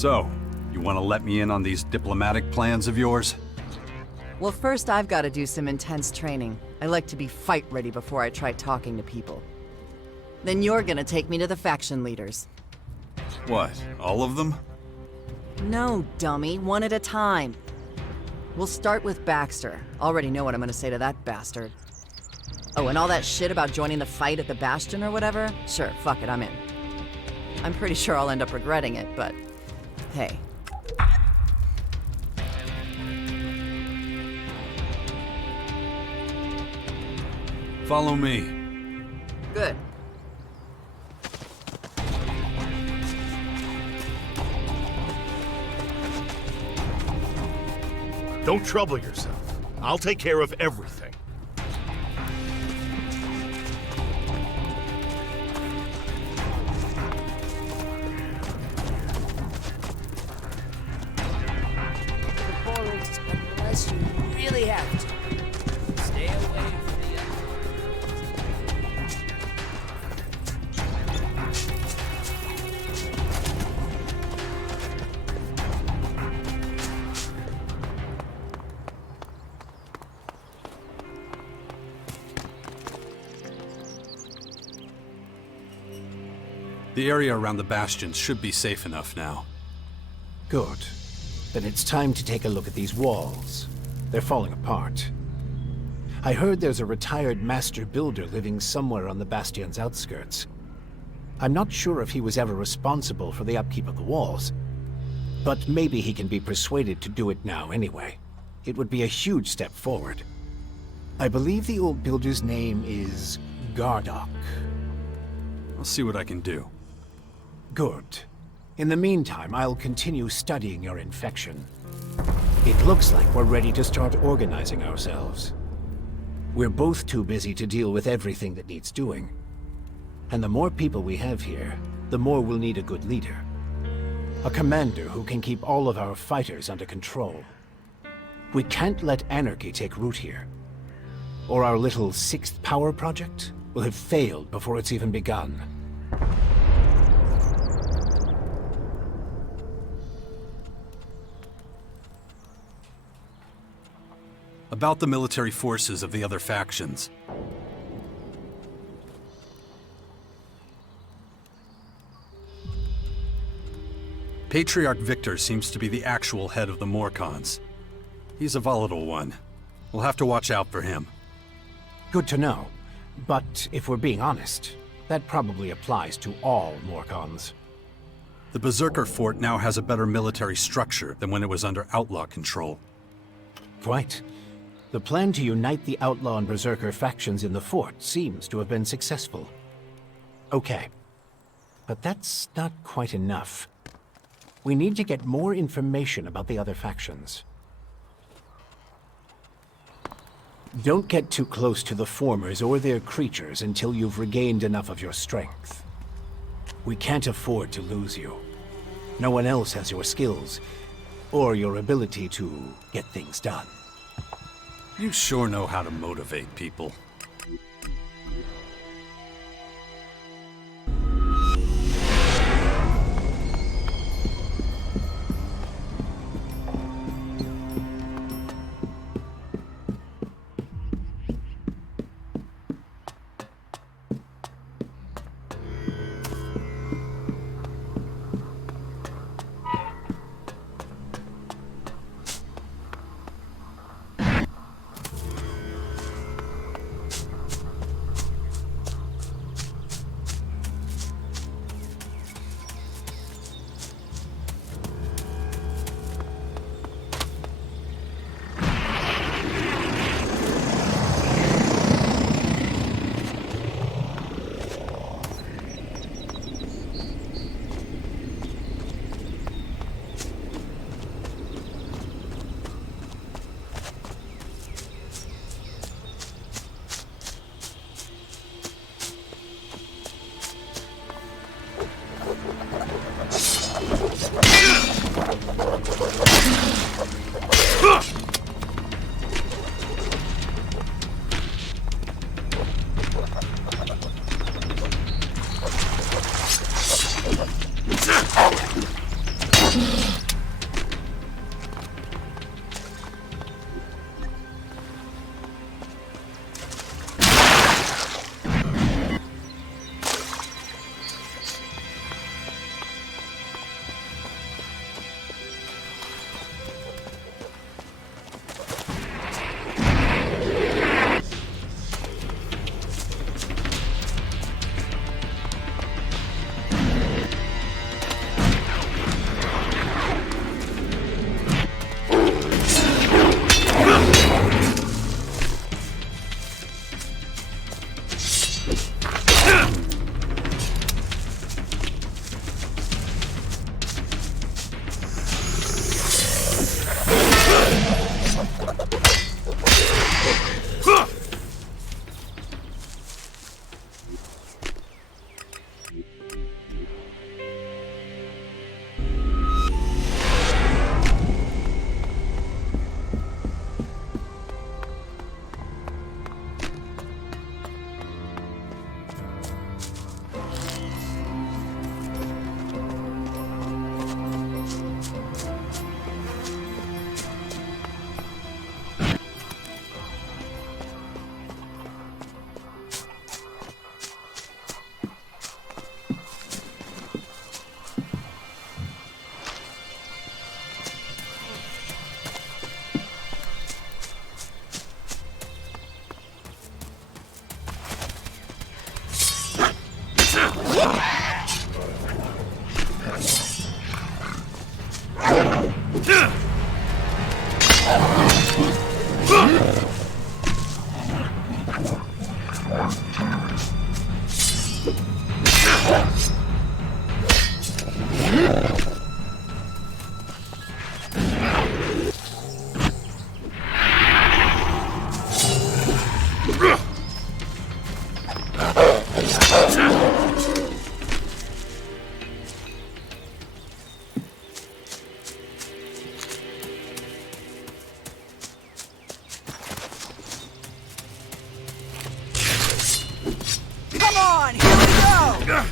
So, you want to let me in on these diplomatic plans of yours? Well, first I've got to do some intense training. I like to be fight-ready before I try talking to people. Then you're gonna take me to the faction leaders. What, all of them? No, dummy, one at a time. We'll start with Baxter. Already know what I'm gonna say to that bastard. Oh, and all that shit about joining the fight at the bastion or whatever? Sure, fuck it, I'm in. I'm pretty sure I'll end up regretting it, but hey. Follow me. Good. Don't trouble yourself. I'll take care of everything. The forest, unless you really have to. Stay away from the other. The area around the bastions should be safe enough now. Good. Then it's time to take a look at these walls. They're falling apart. I heard there's a retired master builder living somewhere on the bastion's outskirts. I'm not sure if he was ever responsible for the upkeep of the walls, but maybe he can be persuaded to do it now anyway. It would be a huge step forward. I believe the old builder's name is Gardar. I'll see what I can do. Good. In the meantime, I'll continue studying your infection. It looks like we're ready to start organizing ourselves. We're both too busy to deal with everything that needs doing. And the more people we have here, the more we'll need a good leader. A commander who can keep all of our fighters under control. We can't let anarchy take root here. Or our little sixth power project will have failed before it's even begun. About the military forces of the other factions. Patriarch Victor seems to be the actual head of the Morcons. He's a volatile one. We'll have to watch out for him. Good to know. But if we're being honest, that probably applies to all Morcons. The Berserker fort now has a better military structure than when it was under outlaw control. Quite. The plan to unite the Outlaw and Berserker factions in the fort seems to have been successful. Okay. But that's not quite enough. We need to get more information about the other factions. Don't get too close to the Formers or their creatures until you've regained enough of your strength. We can't afford to lose you. No one else has your skills, or your ability to get things done. You sure know how to motivate people. Come on, here we go!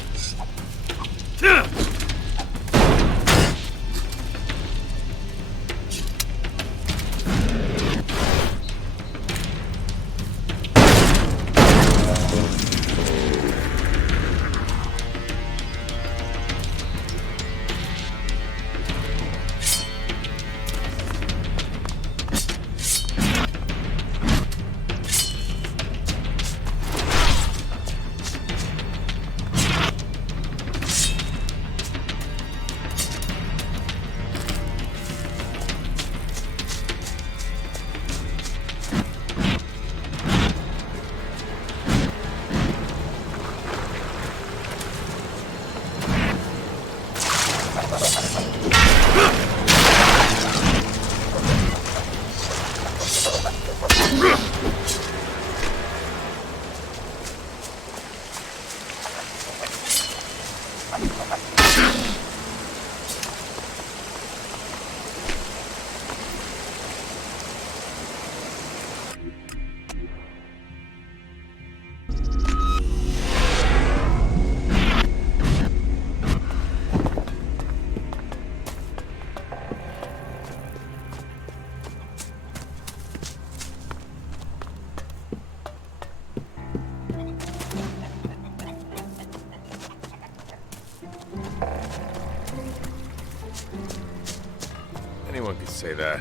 Anyone could say that.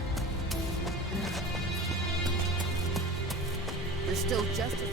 There's still justice.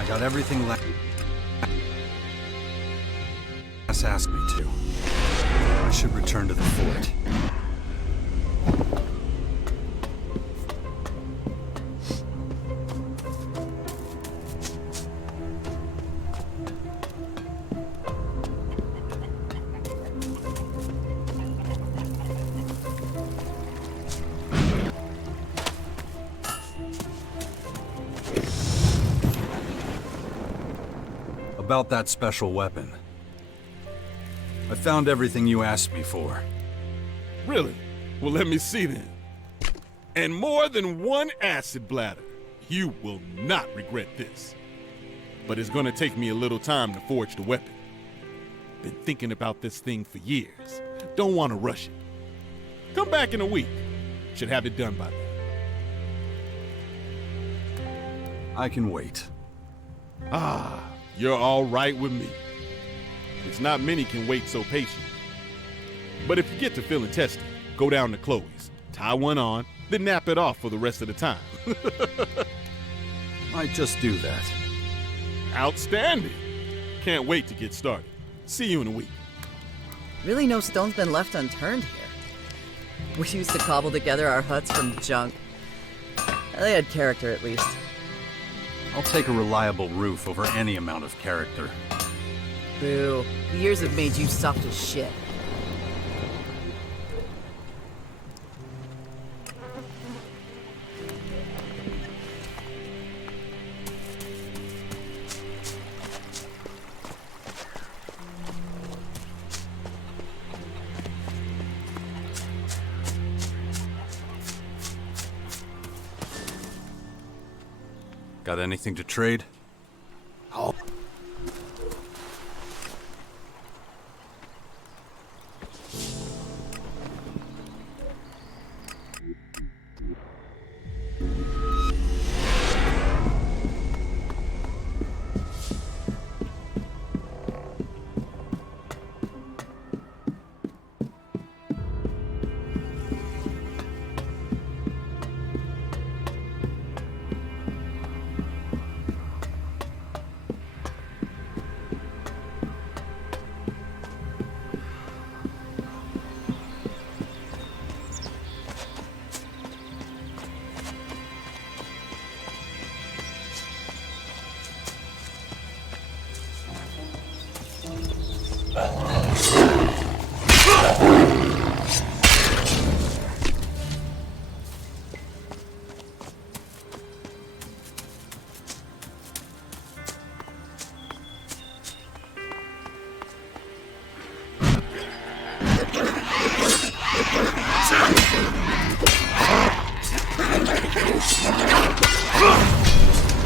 I got everything left. Asked me to. I should return to the fort. About that special weapon. I found everything you asked me for. Really? Well, let me see then. And more than one acid bladder. You will not regret this. But it's gonna take me a little time to forge the weapon. Been thinking about this thing for years. Don't want to rush it. Come back in a week. Should have it done by then. I can wait. Ah, you're all right with me. It's not many can wait so patient. But if you get to feeling testy, go down to Chloe's, tie one on, then nap it off for the rest of the time. Might just do that. Outstanding. Can't wait to get started. See you in a week. Really, no stone's been left unturned here. We used to cobble together our huts from junk. They had character, at least. I'll take a reliable roof over any amount of character. Boo. The years have made you soft as shit. Got anything to trade?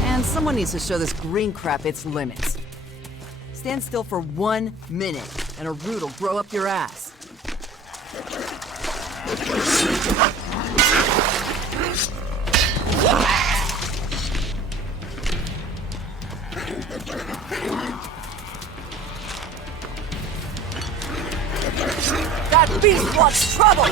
And someone needs to show this green crap its limits. Stand still for 1 minute, and a root will grow up your ass. That beast wants trouble!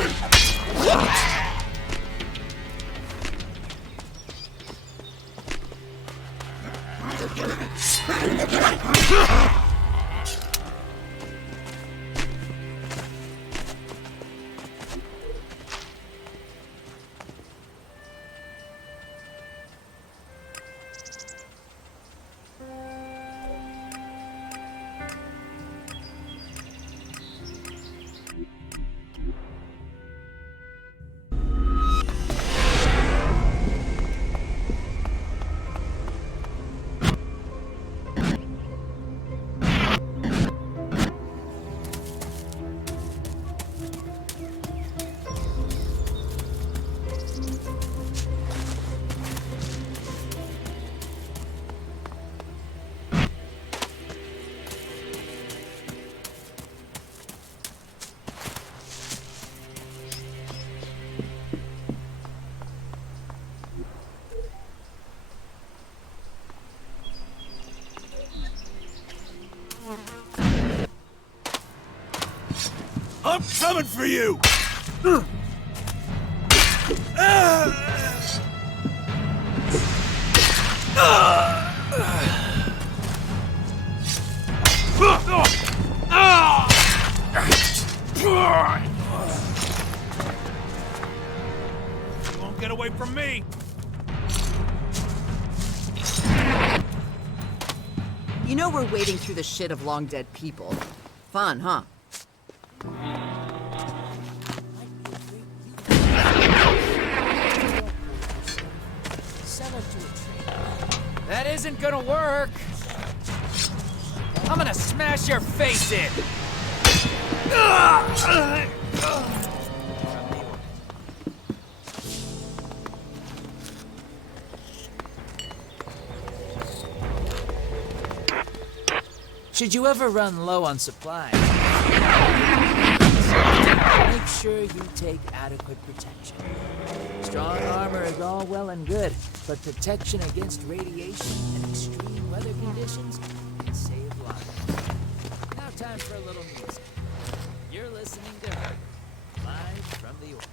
I'm coming for you! Won't get away from me! You know we're wading through the shit of long-dead people. Fun, huh? That isn't gonna work! I'm gonna smash your face in! Should you ever run low on supplies, make sure you take adequate protection. Strong armor is all well and good, but protection against radiation and extreme weather conditions can save lives. Now time for a little music. You're listening to her, live from the orbit.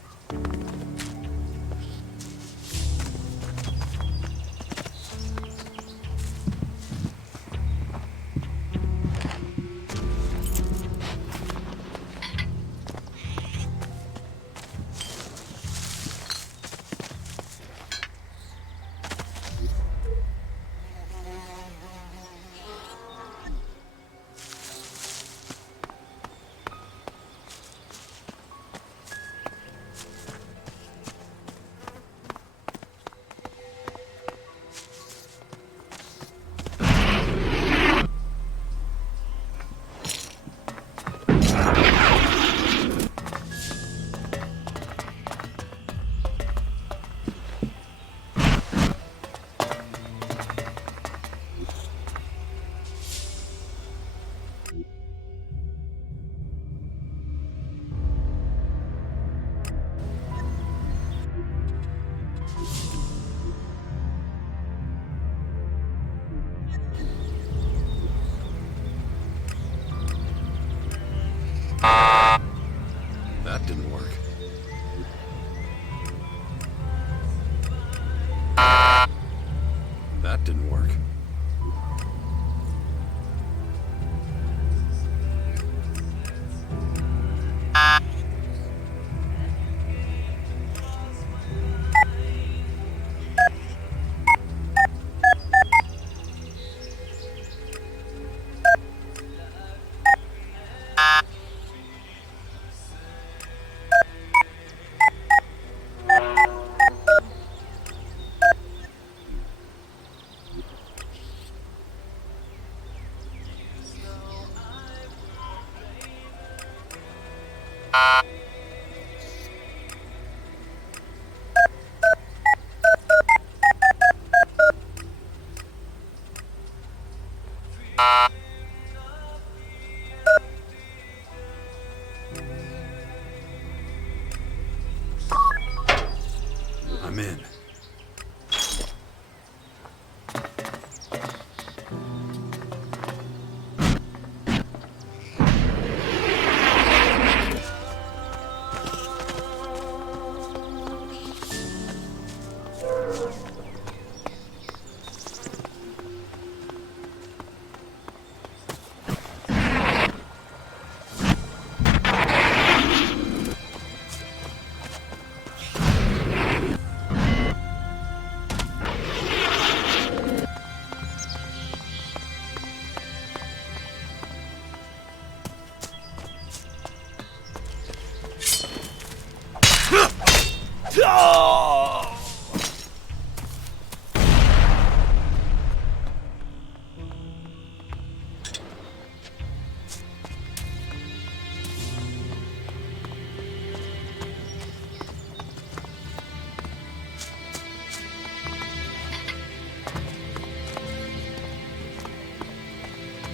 I'm in.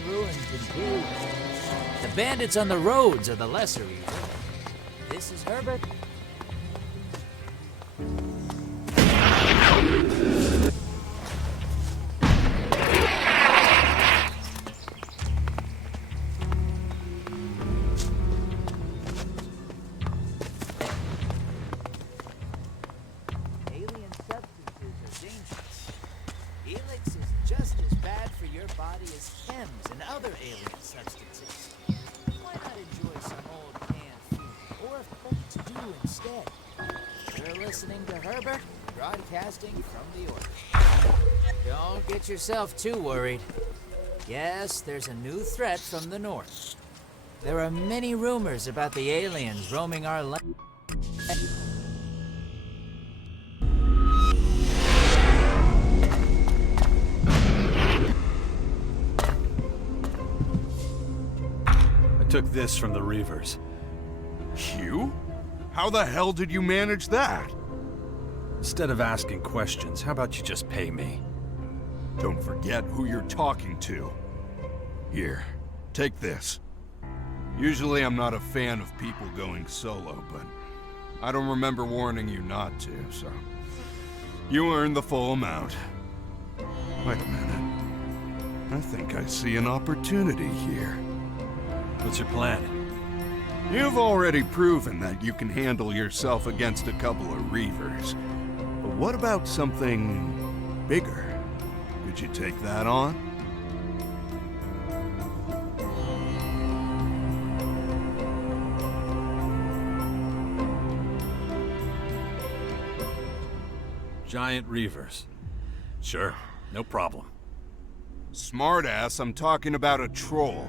Ruined indeed. The bandits on the roads are the lesser evil. This is Herbert. Alien substances are dangerous. Elex is just as bad for your body as chems and other alien substances. Why not enjoy some old canned food or a thing to do instead? You're listening to Herbert, broadcasting from the Order. Don't get yourself too worried. Yes, there's a new threat from the north. There are many rumors about the aliens roaming our land. I took this from the Reavers. You? How the hell did you manage that? Instead of asking questions, how about you just pay me? Don't forget who you're talking to. Here, take this. Usually I'm not a fan of people going solo, but I don't remember warning you not to, so... You earned the full amount. Wait a minute. I think I see an opportunity here. What's your plan? You've already proven that you can handle yourself against a couple of Reavers. But what about something bigger? Could you take that on? Giant Reavers. Sure, no problem. Smartass, I'm talking about a troll.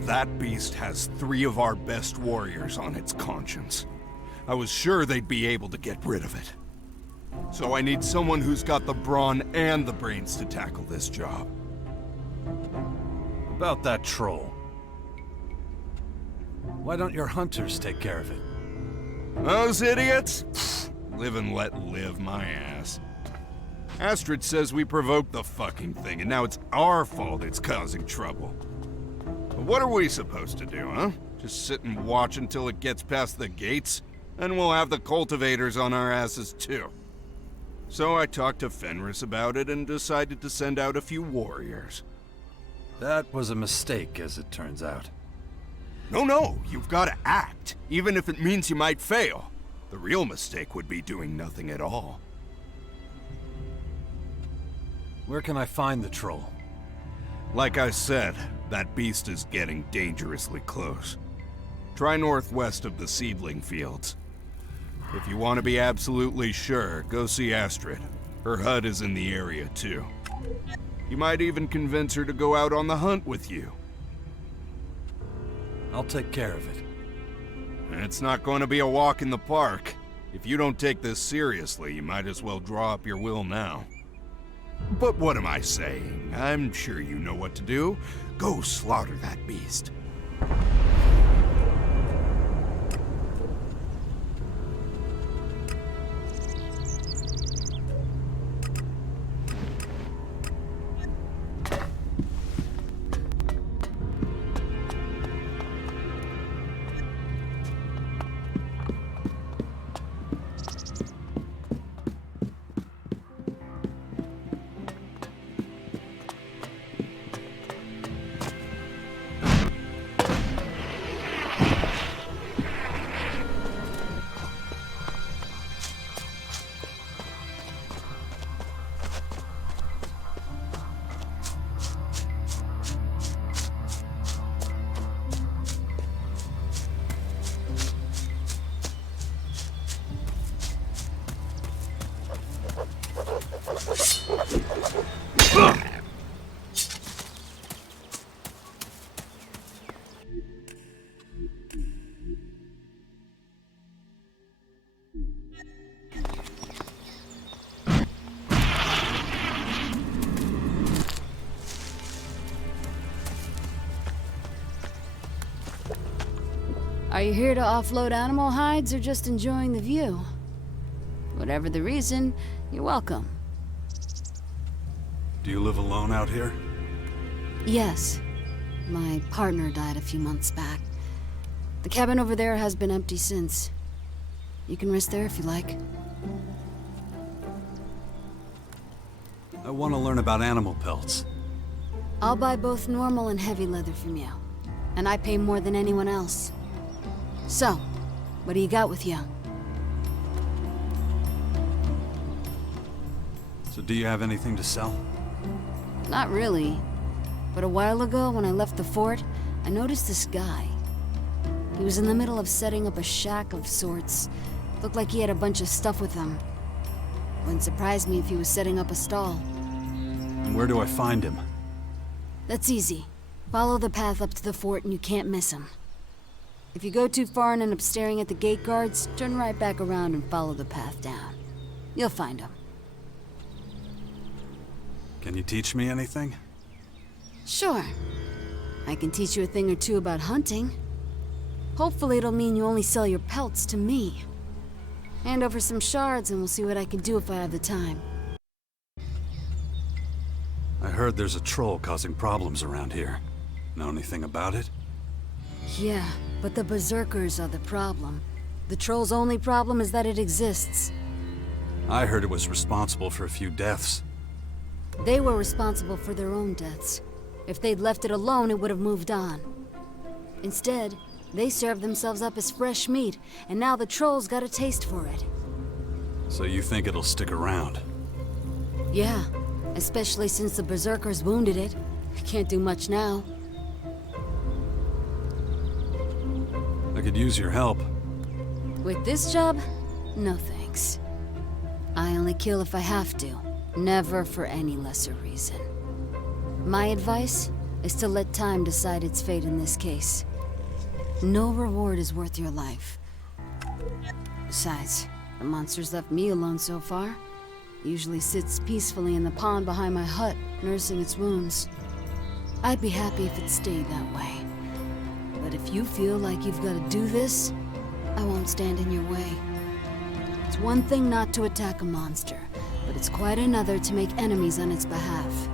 That beast has 3 of our best warriors on its conscience. I was sure they'd be able to get rid of it. So I need someone who's got the brawn and the brains to tackle this job. About that troll. Why don't your hunters take care of it? Those idiots? Pfft, live and let live, my ass. Astrid says we provoked the fucking thing, and now it's our fault it's causing trouble. But what are we supposed to do, huh? Just sit and watch until it gets past the gates? Then we'll have the cultivators on our asses too. So I talked to Fenris about it and decided to send out a few warriors. That was a mistake, as it turns out. No, you've got to act, even if it means you might fail. The real mistake would be doing nothing at all. Where can I find the troll? Like I said, that beast is getting dangerously close. Try northwest of the seedling fields. If you want to be absolutely sure, go see Astrid. Her hut is in the area too. You might even convince her to go out on the hunt with you. I'll take care of it. It's not going to be a walk in the park. If you don't take this seriously, you might as well draw up your will now. But what am I saying? I'm sure you know what to do. Go slaughter that beast. Are you here to offload animal hides or just enjoying the view? Whatever the reason, you're welcome. Do you live alone out here? Yes. My partner died a few months back. The cabin over there has been empty since. You can rest there if you like. I want to learn about animal pelts. I'll buy both normal and heavy leather from you. And I pay more than anyone else. So, what do you got with you? So do you have anything to sell? Not really. But a while ago, when I left the fort, I noticed this guy. He was in the middle of setting up a shack of sorts. Looked like he had a bunch of stuff with him. Wouldn't surprise me if he was setting up a stall. And where do I find him? That's easy. Follow the path up to the fort and you can't miss him. If you go too far and end up staring at the gate guards, turn right back around and follow the path down. You'll find him. Can you teach me anything? Sure. I can teach you a thing or two about hunting. Hopefully it'll mean you only sell your pelts to me. Hand over some shards and we'll see what I can do if I have the time. I heard there's a troll causing problems around here. Know anything about it? Yeah, but the Berserkers are the problem. The troll's only problem is that it exists. I heard it was responsible for a few deaths. They were responsible for their own deaths. If they'd left it alone, it would have moved on. Instead, they served themselves up as fresh meat, and now the trolls got a taste for it. So you think it'll stick around? Yeah, especially since the Berserkers wounded it. Can't do much now. I could use your help. With this job? No thanks. I only kill if I have to. Never for any lesser reason. My advice is to let time decide its fate in this case. No reward is worth your life. Besides, the monster's left me alone so far. Usually sits peacefully in the pond behind my hut, nursing its wounds. I'd be happy if it stayed that way. But if you feel like you've got to do this, I won't stand in your way. It's one thing not to attack a monster, but it's quite another to make enemies on its behalf.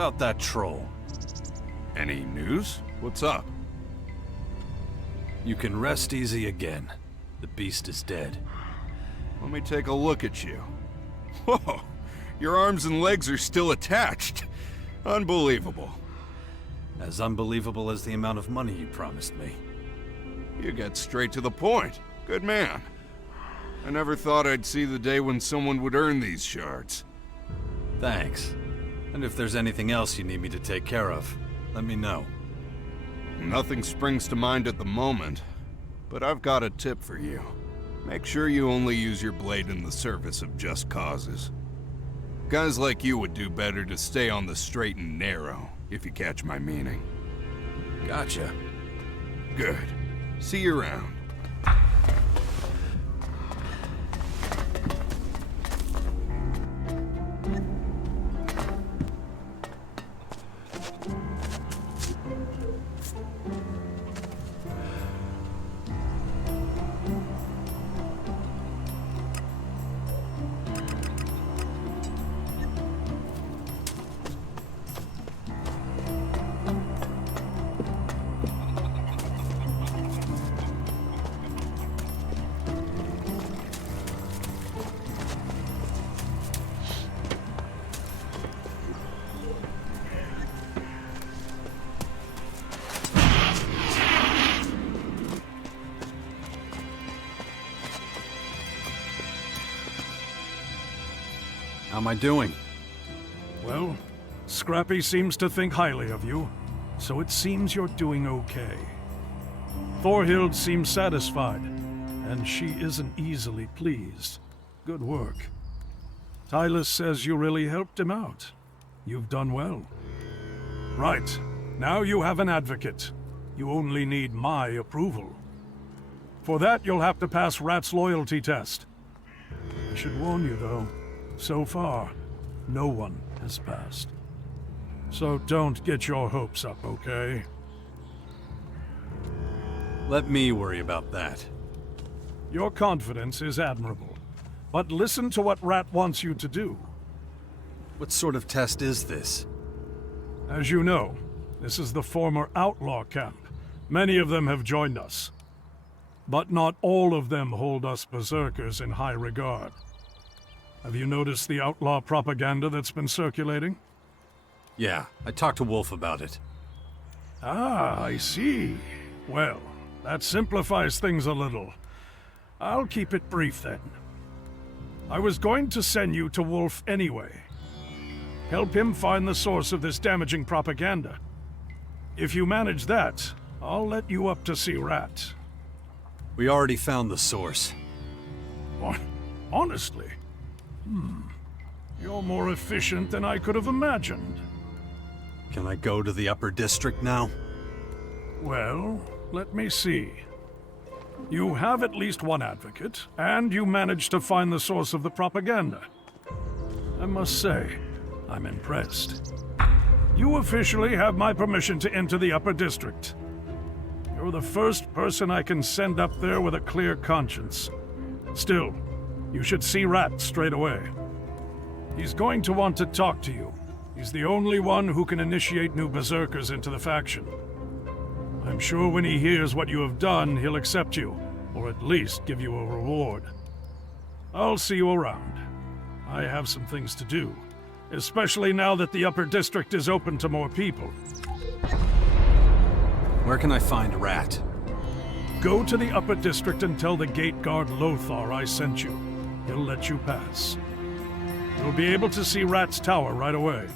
About that troll. Any news? What's up? You can rest easy again. The beast is dead. Let me take a look at you. Whoa! Your arms and legs are still attached. Unbelievable. As unbelievable as the amount of money you promised me. You get straight to the point. Good man. I never thought I'd see the day when someone would earn these shards. Thanks. And if there's anything else you need me to take care of, let me know. Nothing springs to mind at the moment, but I've got a tip for you. Make sure you only use your blade in the service of just causes. Guys like you would do better to stay on the straight and narrow, if you catch my meaning. Gotcha. Good. See you around. How am I doing? Well, Scrappy seems to think highly of you, so it seems you're doing okay. Thorhild seems satisfied, and she isn't easily pleased. Good work. Tylus says you really helped him out. You've done well. Right. Now you have an advocate. You only need my approval. For that, you'll have to pass Rat's loyalty test. I should warn you, though. So far, no one has passed. So don't get your hopes up, okay? Let me worry about that. Your confidence is admirable. But listen to what Rat wants you to do. What sort of test is this? As you know, this is the former outlaw camp. Many of them have joined us. But not all of them hold us Berserkers in high regard. Have you noticed the outlaw propaganda that's been circulating? Yeah, I talked to Wolf about it. Ah, I see. Well, that simplifies things a little. I'll keep it brief then. I was going to send you to Wolf anyway. Help him find the source of this damaging propaganda. If you manage that, I'll let you up to see Rat. We already found the source. Honestly? You're more efficient than I could have imagined. Can I go to the upper district now? Well, let me see. You have at least one advocate, and you managed to find the source of the propaganda. I must say, I'm impressed. You officially have my permission to enter the upper district. You're the first person I can send up there with a clear conscience. Still, you should see Rat straight away. He's going to want to talk to you. He's the only one who can initiate new Berserkers into the faction. I'm sure when he hears what you have done, he'll accept you, or at least give you a reward. I'll see you around. I have some things to do, especially now that the upper district is open to more people. Where can I find Rat? Go to the upper district and tell the gate guard Lothar I sent you. He'll let you pass. You'll be able to see Rat's tower right away.